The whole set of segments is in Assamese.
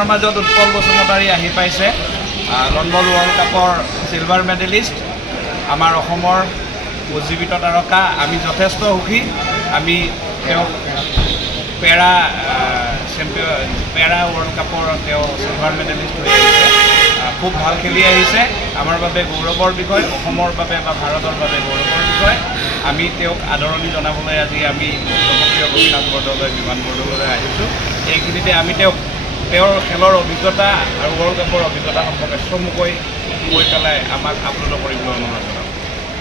আমাৰ মাজত উৎপল বসুমতাৰী আহি পাইছে লণ্ডন ৱৰ্ল্ড কাপৰ সিলভাৰ মেডেলিষ্ট আমাৰ অসমৰ উজ্জীৱিত তাৰকা আমি যথেষ্ট সুখী আমি তেওঁ পেৰা ৱৰ্ল্ড কাপৰ তেওঁ সিলভাৰ মেডেলিষ্ট হৈ আহিছে খুব ভাল খেলি আহিছে আমাৰ বাবে গৌৰৱৰ বিষয় অসমৰ বাবে বা ভাৰতৰ বাবে গৌৰৱৰ বিষয় আমি তেওঁক আদৰণি জনাবলৈ আজি আমি জনপ্ৰিয় গোপীনাথ বৰদলৈ বিমানবন্দৰলৈ আহিছোঁ এইখিনিতে আমি তেওঁৰ খেলৰ অভিজ্ঞতা আৰু ৱৰ্ল্ড কাপৰ অভিজ্ঞতা সম্পৰ্কে চমুকৈ কৈ পেলাই আমাক আপলোড কৰিবলৈ অনুৰোধ জনাম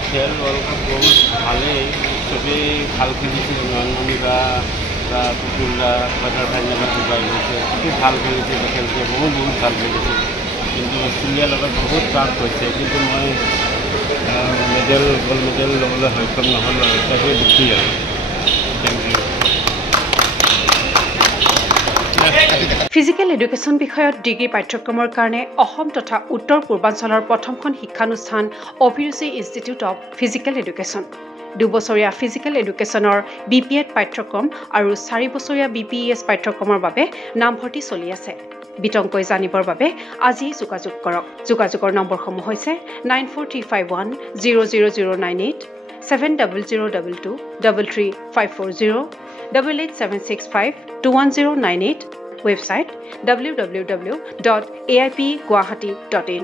খেল ৱৰ্ল্ড কাপ বহুত ভালেই চবেই ভাল খেলিছে নন্দমিতা বা পুতুলদা কোৱাৰ্টাৰ ফাইনেলত যোগাই গৈছে খুব ভাল খেলিছে খেলছে বহুত ভাল খেলিছে কিন্তু অষ্ট্ৰেলিয়াৰ লগত বহুত টাফ হৈছে কিন্তু মই গ'ল্ড মেডেল ল'বলৈ সক্ষম নহ'লোঁ আৰু তাকে দুখী আৰু থেংক ইউ ফিজিকেল এডুকেশ্যন বিষয়ত ডিগ্ৰী পাঠ্যক্ৰমৰ কাৰণে অসম তথা উত্তৰ পূৰ্বাঞ্চলৰ প্ৰথমখন শিক্ষানুষ্ঠান অভিৰুচি ইনষ্টিটিউট অৱ ফিজিকেল এডুকেশ্যন 2 বছৰীয়া ফিজিকেল এডুকেশ্যনৰ BPEd পাঠ্যক্ৰম আৰু 4 বছৰীয়া BPES পাঠ্যক্ৰমৰ বাবে নামভৰ্তি চলি আছে বিতংকৈ জানিবৰ বাবে আজি যোগাযোগ কৰক যোগাযোগৰ নম্বৰসমূহ হৈছে 9435100098 7002 33540 88765 21098 website www.aipguwahati.in